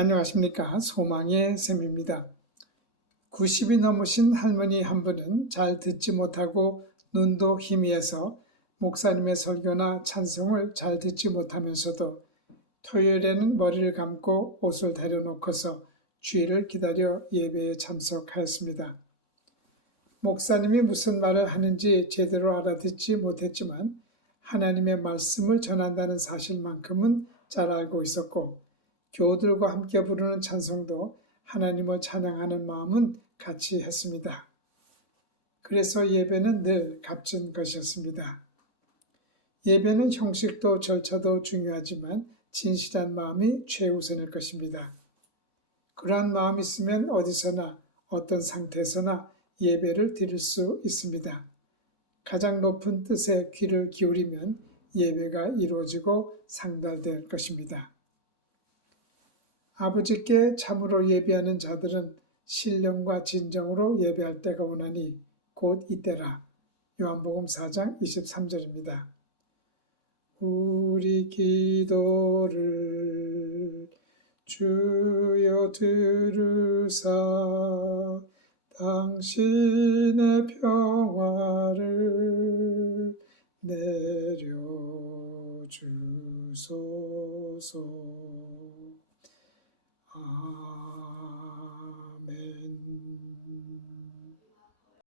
안녕하십니까. 소망의 샘입니다. 90이 넘으신 할머니 한 분은 잘 듣지 못하고 눈도 희미해서 목사님의 설교나 찬송을 잘 듣지 못하면서도 토요일에는 머리를 감고 옷을 다려놓고서 주일을 기다려 예배에 참석하였습니다. 목사님이 무슨 말을 하는지 제대로 알아듣지 못했지만 하나님의 말씀을 전한다는 사실만큼은 잘 알고 있었고 교우들과 함께 부르는 찬송도 하나님을 찬양하는 마음은 같이 했습니다. 그래서 예배는 늘 값진 것이었습니다. 예배는 형식도 절차도 중요하지만 진실한 마음이 최우선일 것입니다. 그러한 마음이 있으면 어디서나 어떤 상태에서나 예배를 드릴 수 있습니다. 가장 높은 뜻에 귀를 기울이면 예배가 이루어지고 상달될 것입니다. 아버지께 참으로 예배하는 자들은 신령과 진정으로 예배할 때가 오나니 곧 이때라. 요한복음 4장 23절입니다. 우리 기도를 주여 들으사 당신의 평화를 내려주소서